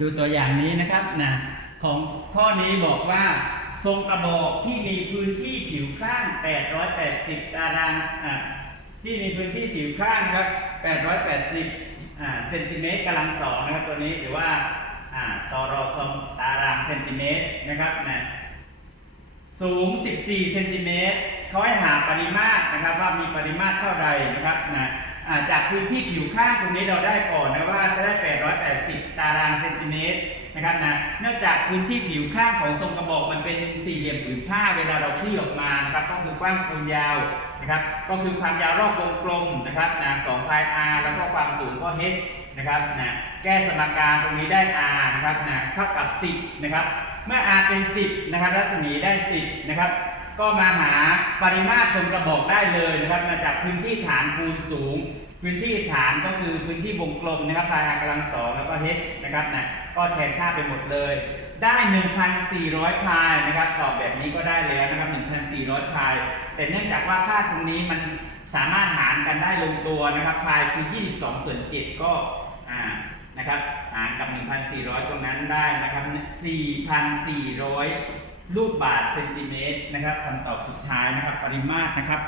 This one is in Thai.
ดูตัวอย่างนี้นะครับนะของข้อนี้บอกว่าทรงกระบอกที่มีพื้นที่ผิวข้าง 880 ตารางอะที่มีพื้นที่ผิวข้างนะครับ 880อ่าเซนติเมตรกำลังสองนะครับตัวนี้หรือว่าอ่าตรอซอมตารางเซนติเมตรนะครับนะ สูง 14 เซนติเมตรเขาให้หาปริมาตรนะครับว่ามีปริมาตรเท่าใดนะครับนะาจากพื้นที่ผิวข้างตรงนี้เราได้ก่อนนะว่าได้ 880 ตารางเซนติเมตรนะครับนะ เนื่องจากพื้นที่ผิวข้างของทรงกระบอกมันเป็นสี่เหลี่ยมผืนผ้าเวลาเราคลี่ออกมานะครับก็คือกว้างคูณยาวนะครับ ก็คือความยาวรอบวงกลมนะครับนะ2 pi r แล้วก็ความสูงก็ h นะครับนะแก้สมการตรงนี้ได้ r นะครับนะเท่ากับ 10นะครับเมื่อ r เป็น 10นะครับรัศมีได้ 10นะครับก็มาหาปริมาตรทรงกระบอกได้เลยนะครับมาจากพื้นที่ฐานคูณสูง พื้นที่ฐานก็คือพื้นที่วงกลมนะครับพายกำลังสองแล้วก็ h นะครับนะก็แทนค่าไปหมดเลย ได้ 1,400 พายนะครับตอบแบบนี้ก็ได้แล้วนะครับ 1,400 พาย แต่เนื่องจากว่าค่าตรงนี้มันสามารถหารกันได้ลงตัวนะครับพายคือ 22 ส่วน7ก็ อ่านะครับหารกับ 1,400 ตรงนั้นได้นะครับ 4,400 ลูกบาทเซนติเมตรนะครับคำตอบสุดท้ายนะครับปริมาตรนะครับ